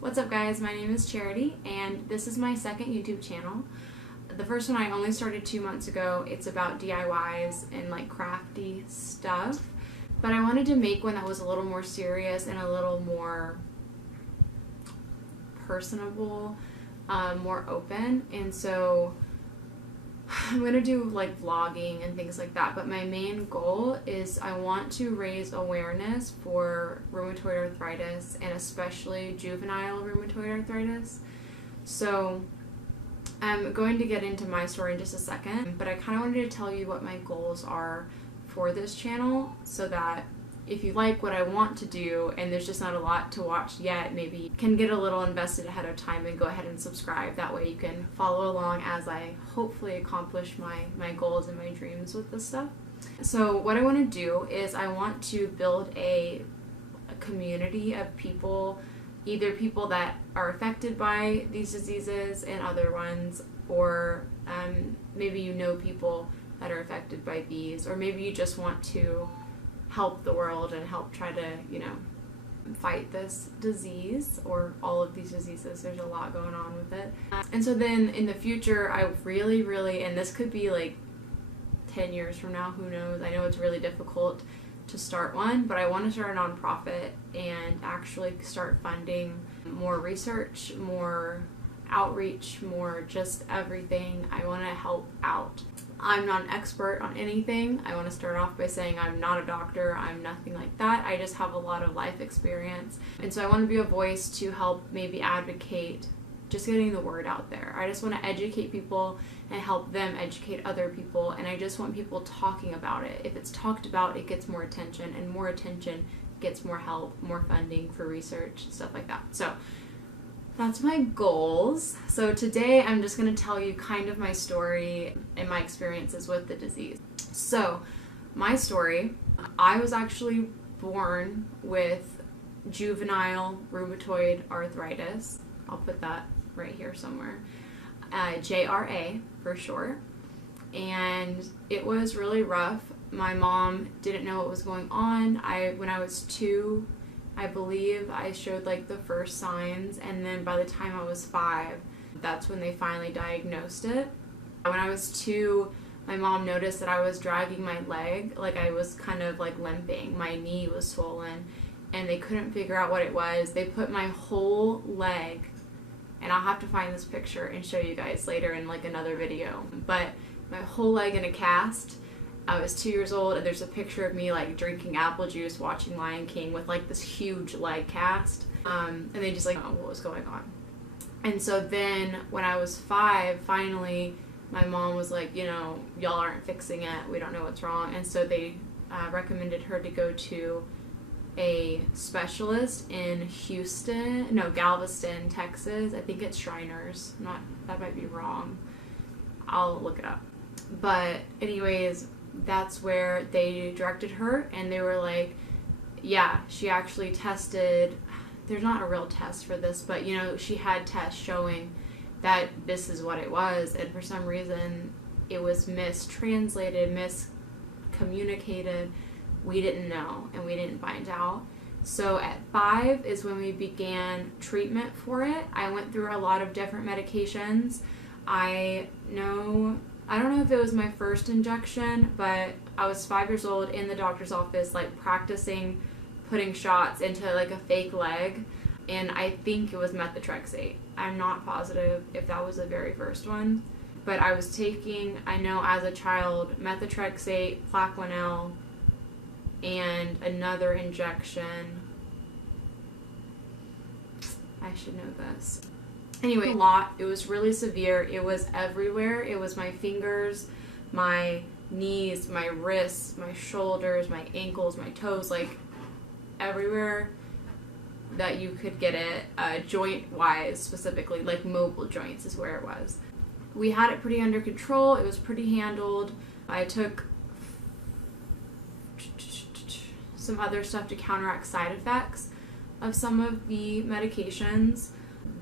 What's up guys, my name is Charity and this is my second YouTube channel. The first one I only started 2 months ago. It's about DIYs and like crafty stuff. But I wanted to make one that was a little more serious and a little more personable, more open. And so I'm going to do like vlogging and things like that, but my main goal is I want to raise awareness for rheumatoid arthritis and especially juvenile rheumatoid arthritis. So I'm going to get into my story in just a second, but I kind of wanted to tell you what my goals are for this channel so that if you like what I want to do and there's just not a lot to watch yet, maybe you can get a little invested ahead of time and go ahead and subscribe. That way you can follow along as I hopefully accomplish my goals and my dreams with this stuff. So what I want to do is I want to build a community of people, either people that are affected by these diseases and other ones, or maybe you know people that are affected by these, or maybe you just want to help the world and help try to, fight this disease or all of these diseases. There's a lot going on with it. And so then in the future, I really, and this could be like 10 years from now, who knows? I know it's really difficult to start one, but I want to start a nonprofit and actually start funding more research, more outreach, more just everything. I want to help out. I'm not an expert on anything. I want to start off by saying I'm not a doctor. I'm nothing like that. I just have a lot of life experience. And so I want to be a voice to help maybe advocate just getting the word out there. I just want to educate people and help them educate other people. And I just want people talking about it. If it's talked about, it gets more attention, and more attention gets more help, more funding for research, stuff like that. So that's my goals. So today I'm just going to tell you kind of my story and my experiences with the disease. So my story, I was actually born with juvenile rheumatoid arthritis. I'll put that right here somewhere. JRA for short. And it was really rough. My mom didn't know what was going on. When I was 2, I believe I showed like the first signs, and then by the time I was 5, that's when they finally diagnosed it. When I was 2, my mom noticed that I was dragging my leg, like I was kind of like limping. My knee was swollen, and they couldn't figure out what it was. They put my whole leg, and I'll have to find this picture and show you guys later in like another video, but my whole leg in a cast. I was 2 years old, and there's a picture of me like drinking apple juice, watching Lion King with like this huge leg cast, and they just like didn't know what was going on. And so then when I was 5, finally my mom was like, y'all aren't fixing it, we don't know what's wrong. And so they recommended her to go to a specialist in Galveston, Texas. I think it's Shriners. That might be wrong. I'll look it up. But anyways, that's where they directed her, and they were like, yeah, she actually tested. There's not a real test for this, but she had tests showing that this is what it was, and for some reason it was mistranslated, miscommunicated. We didn't know, and we didn't find out. So at 5 is when we began treatment for it. I went through a lot of different medications. I don't know if it was my first injection, but I was 5 years old in the doctor's office, like practicing putting shots into like a fake leg, and I think it was methotrexate. I'm not positive if that was the very first one, but I was taking, I know as a child, methotrexate, Plaquenil, and another injection. I should know this. Anyway, a lot. It was really severe. It was everywhere. It was my fingers, my knees, my wrists, my shoulders, my ankles, my toes, like everywhere that you could get it, joint-wise specifically, like mobile joints is where it was. We had it pretty under control. It was pretty handled. I took some other stuff to counteract side effects of some of the medications.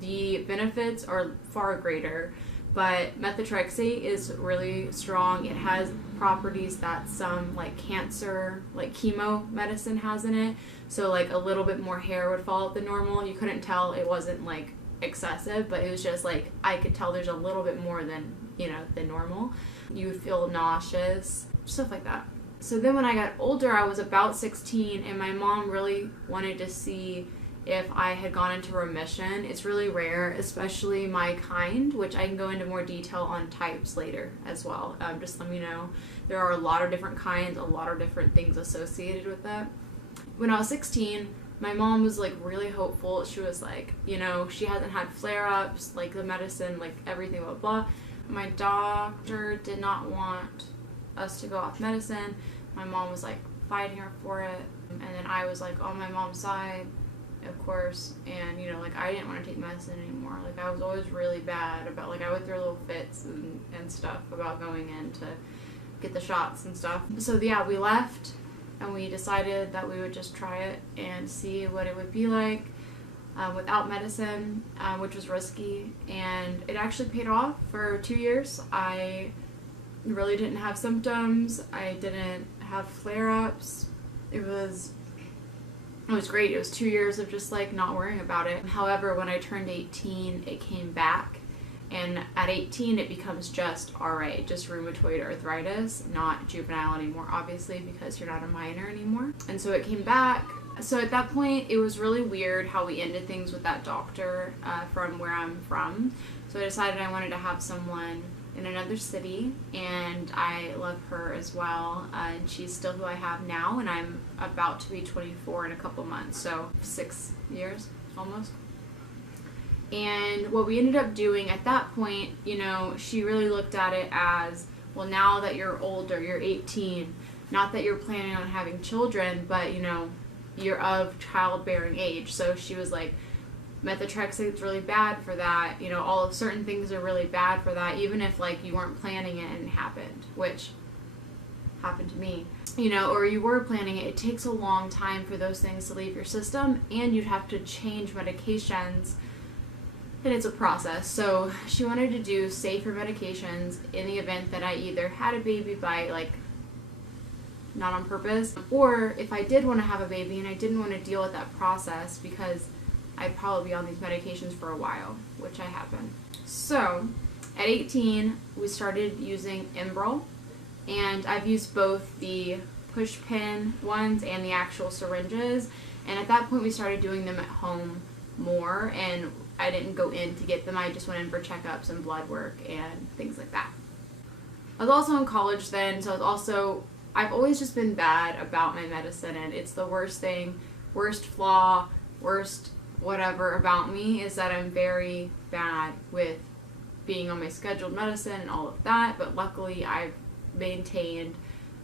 The benefits are far greater. But methotrexate is really strong. It has properties that some like cancer, like chemo medicine has in it. So like a little bit more hair would fall out than normal. You couldn't tell, it wasn't like excessive, but it was just like I could tell there's a little bit more than, you know, than normal. You would feel nauseous, stuff like that. So then when I got older, I was about 16, and my mom really wanted to see if I had gone into remission. It's really rare, especially my kind, which I can go into more detail on types later as well. Just let me know. There are a lot of different kinds, a lot of different things associated with that. When I was 16, my mom was like really hopeful. She was like, you know, she hasn't had flare-ups, like the medicine, like everything, blah, blah. My doctor did not want us to go off medicine. My mom was like fighting her for it. And then I was like on my mom's side, of course. And, you know, like I didn't want to take medicine anymore. Like I was always really bad about, like I would throw little fits and stuff about going in to get the shots and stuff. So yeah, we left. And we decided that we would just try it and see what it would be like without medicine, which was risky. And it actually paid off for 2 years. I really didn't have symptoms. I didn't have flare-ups. It was great. It was 2 years of just like not worrying about it. However, when I turned 18, it came back. And at 18, it becomes just RA, just rheumatoid arthritis, not juvenile anymore, obviously, because you're not a minor anymore. And so it came back. So at that point, it was really weird how we ended things with that doctor from where I'm from. So I decided I wanted to have someone in another city, and I love her as well. And she's still who I have now, and I'm about to be 24 in a couple months, so 6 years almost. And what we ended up doing at that point, you know, she really looked at it as, well, now that you're older, you're 18, not that you're planning on having children, but, you know, you're of childbearing age. So she was like, methotrexate's really bad for that. You know, all of certain things are really bad for that, even if, like, you weren't planning it and it happened, which happened to me. You know, or you were planning it. It takes a long time for those things to leave your system, and you'd have to change medications. And it's a process. So she wanted to do safer medications in the event that I either had a baby by, like, not on purpose, or if I did want to have a baby and I didn't want to deal with that process because I'd probably be on these medications for a while, which I have been. So at 18, we started using Enbrel, and I've used both the push pin ones and the actual syringes. And at that point, we started doing them at home more, and I didn't go in to get them. I just went in for checkups and blood work and things like that. I was also in college then, so I've always just been bad about my medicine, and it's the worst thing, worst flaw, worst whatever about me is that I'm very bad with being on my scheduled medicine and all of that, but luckily I've maintained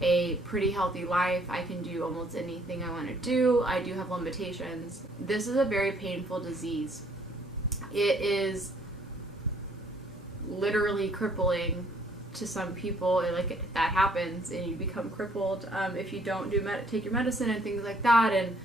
a pretty healthy life. I can do almost anything I want to do. I do have limitations. This is a very painful disease. It is literally crippling to some people. That happens and you become crippled if you don't take your medicine and things like that. And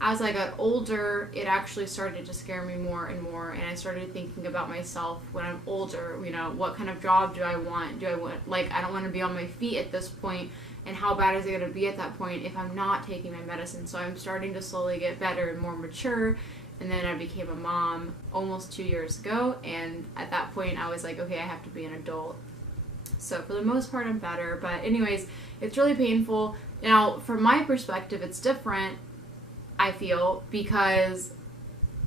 as I got older, it actually started to scare me more and more, and I started thinking about myself when I'm older. You know, what kind of job do I want? I don't want to be on my feet at this point, and how bad is it going to be at that point if I'm not taking my medicine? So I'm starting to slowly get better and more mature. And then I became a mom almost 2 years ago, and at that point I was like, okay, I have to be an adult. So for the most part I'm better, but anyways, it's really painful. Now, from my perspective, it's different, I feel, because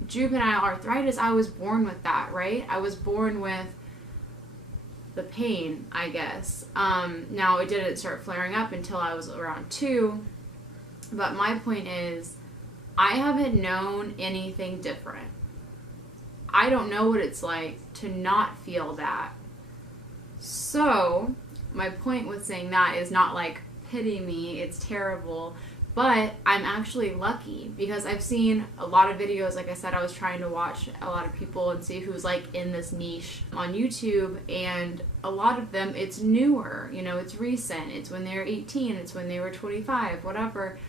juvenile arthritis, I was born with that, right? I was born with the pain, I guess. Now, it didn't start flaring up until I was around 2, but my point is, I haven't known anything different. I don't know what it's like to not feel that. So, my point with saying that is not like, pity me, it's terrible, but I'm actually lucky because I've seen a lot of videos. Like I said, I was trying to watch a lot of people and see who's like in this niche on YouTube, and a lot of them, it's newer, you know, it's recent, it's when they were 18, it's when they were 25, whatever.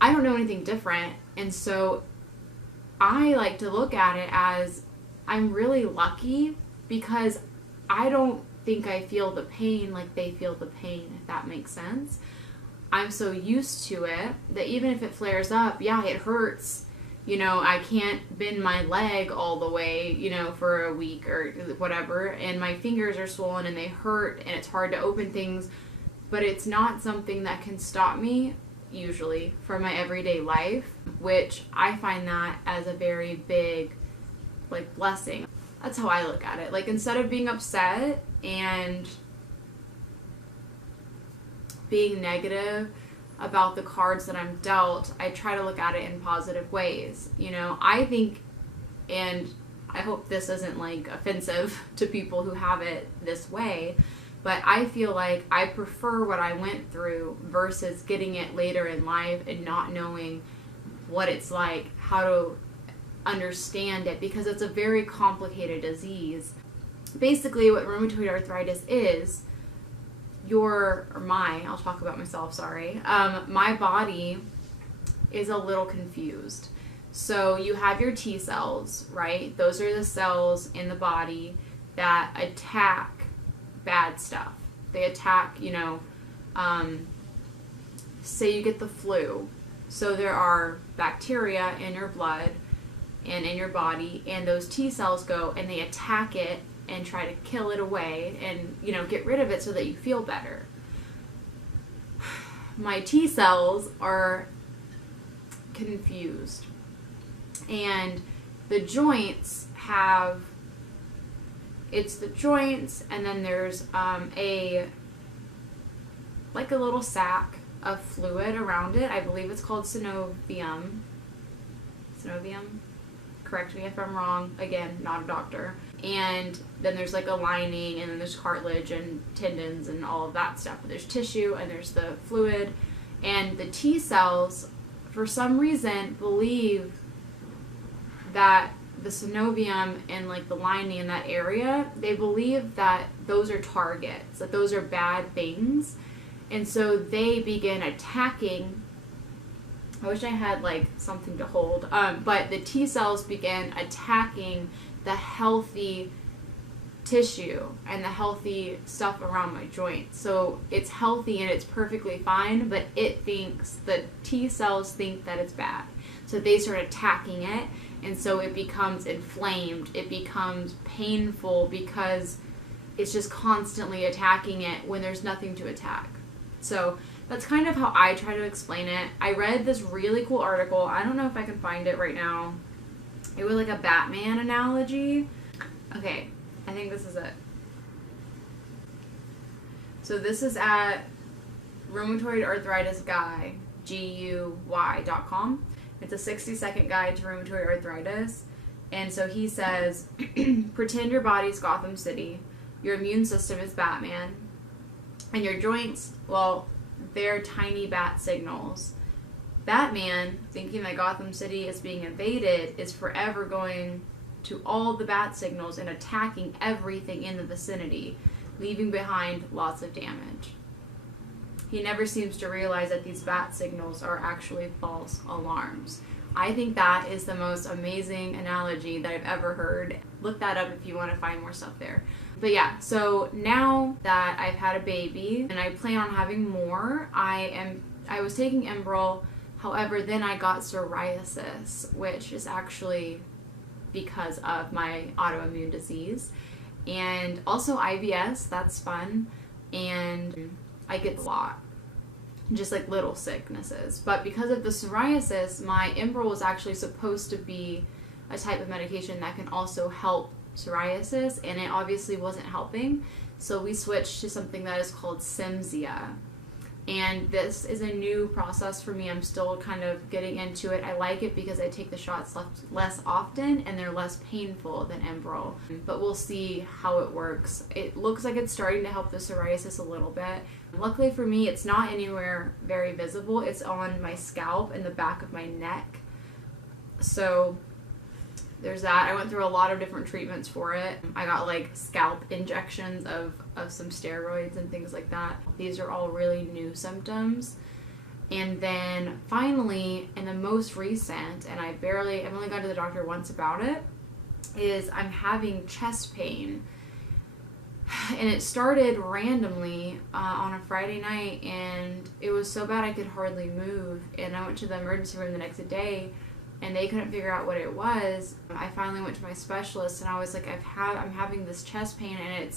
I don't know anything different, and so I like to look at it as I'm really lucky because I don't think I feel the pain like they feel the pain, if that makes sense. I'm so used to it that even if it flares up, yeah, it hurts. I can't bend my leg all the way, for a week or whatever, and my fingers are swollen and they hurt and it's hard to open things, but it's not something that can stop me, usually, from my everyday life, which I find that as a very big, blessing. That's how I look at it. Instead of being upset and being negative about the cards that I'm dealt, I try to look at it in positive ways. I think, and I hope this isn't offensive to people who have it this way, but I feel like I prefer what I went through versus getting it later in life and not knowing what it's like, how to understand it, because it's a very complicated disease. Basically, what rheumatoid arthritis is, I'll talk about myself, sorry. My body is a little confused. So you have your T cells, right? Those are the cells in the body that attack bad stuff. They attack, say you get the flu. So there are bacteria in your blood and in your body, and those T cells go and they attack it and try to kill it away and, get rid of it so that you feel better. My T cells are confused. And the joints it's the joints, and then there's a little sac of fluid around it. I believe it's called synovium. Synovium? Correct me if I'm wrong. Again, not a doctor. And then there's a lining, and then there's cartilage and tendons and all of that stuff. There's tissue and there's the fluid. And the T cells, for some reason, believe that the synovium and the lining in that area, they believe that those are targets, that those are bad things. And so they begin attacking. I wish I had something to hold. But the T cells begin attacking the healthy tissue and the healthy stuff around my joints. So it's healthy and it's perfectly fine, but the T cells think that it's bad. So they start attacking it, and so it becomes inflamed. It becomes painful because it's just constantly attacking it when there's nothing to attack. So that's kind of how I try to explain it. I read this really cool article. I don't know if I can find it right now. It was a Batman analogy. Okay, I think this is it. So this is at Rheumatoid Arthritis Guy, GUY.com. It's a 60-second guide to rheumatoid arthritis. And so he says, pretend your body's Gotham City, your immune system is Batman, and your joints, well, they're tiny bat signals. Batman, thinking that Gotham City is being invaded, is forever going to all the bat signals and attacking everything in the vicinity, leaving behind lots of damage. He never seems to realize that these bat signals are actually false alarms. I think that is the most amazing analogy that I've ever heard. Look that up if you want to find more stuff there. But yeah, so now that I've had a baby and I plan on having more, I was taking Enbrel. However, then I got psoriasis, which is actually because of my autoimmune disease. And also IBS, that's fun. And I get a lot, just little sicknesses. But because of the psoriasis, my Enbrel was actually supposed to be a type of medication that can also help psoriasis, and it obviously wasn't helping. So we switched to something that is called Cimzia. And this is a new process for me. I'm still kind of getting into it. I like it because I take the shots less often and they're less painful than Enbrel. But we'll see how it works. It looks like it's starting to help the psoriasis a little bit. Luckily for me, it's not anywhere very visible. It's on my scalp and the back of my neck. So there's that. I went through a lot of different treatments for it. I got scalp injections of some steroids and things like that. These are all really new symptoms. And then finally, in the most recent, and I've only gone to the doctor once about it, is I'm having chest pain. And it started randomly on a Friday night, and it was so bad I could hardly move. And I went to the emergency room the next day, and they couldn't figure out what it was. I finally went to my specialist, and I was like, I'm having this chest pain, and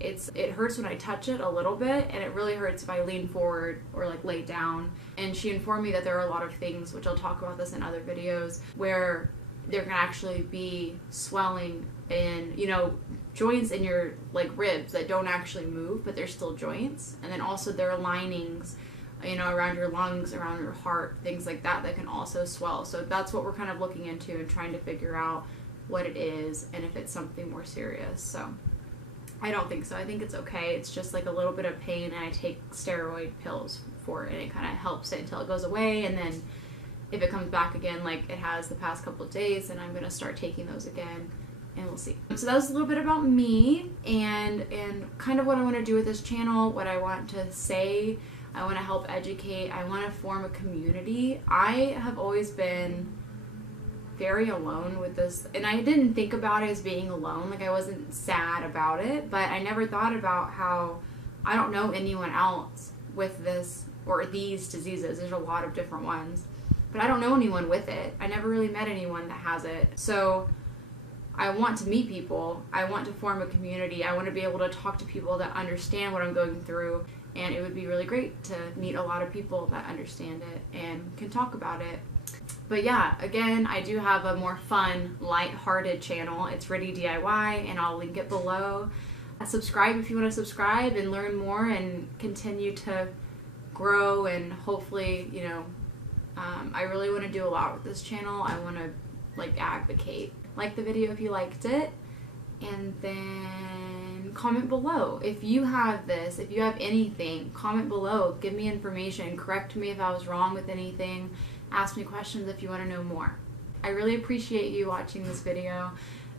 it hurts when I touch it a little bit, and it really hurts if I lean forward or like lay down. And she informed me that there are a lot of things, which I'll talk about this in other videos, where there can actually be swelling in, you know, joints in your like ribs that don't actually move, but they're still joints. And then also there are linings, you know, around your lungs, around your heart, things like that that can also swell. So that's what we're kind of looking into and trying to figure out what it is and if it's something more serious. So I don't think so. I think it's okay. It's just like a little bit of pain, and I take steroid pills for it, and it kind of helps it until it goes away. And then if it comes back again like it has the past couple of days, then I'm going to start taking those again, and we'll see. So that was a little bit about me and kind of what I want to do with this channel, what I want to say. I want to help educate. I want to form a community. I have always been very alone with this, and I didn't think about it as being alone. Like, I wasn't sad about it, but I never thought about how I don't know anyone else with this or these diseases. There's a lot of different ones, but I don't know anyone with it. I never really met anyone that has it. So I want to meet people. I want to form a community. I want to be able to talk to people that understand what I'm going through, and it would be really great to meet a lot of people that understand it and can talk about it. But yeah, again, I do have a more fun, light-hearted channel. It's RityDIY, and I'll link it below. Subscribe if you want to subscribe and learn more and continue to grow, and hopefully, you know, I really want to do a lot with this channel. I want to like advocate. Like the video if you liked it, and then comment below if you have this. If you have anything, comment below. Give me information. Correct me if I was wrong with anything. Ask me questions if you want to know more. I really appreciate you watching this video.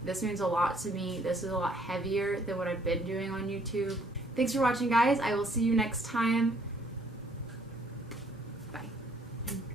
This means a lot to me. This is a lot heavier than what I've been doing on YouTube. Thanks for watching, guys. I will see you next time.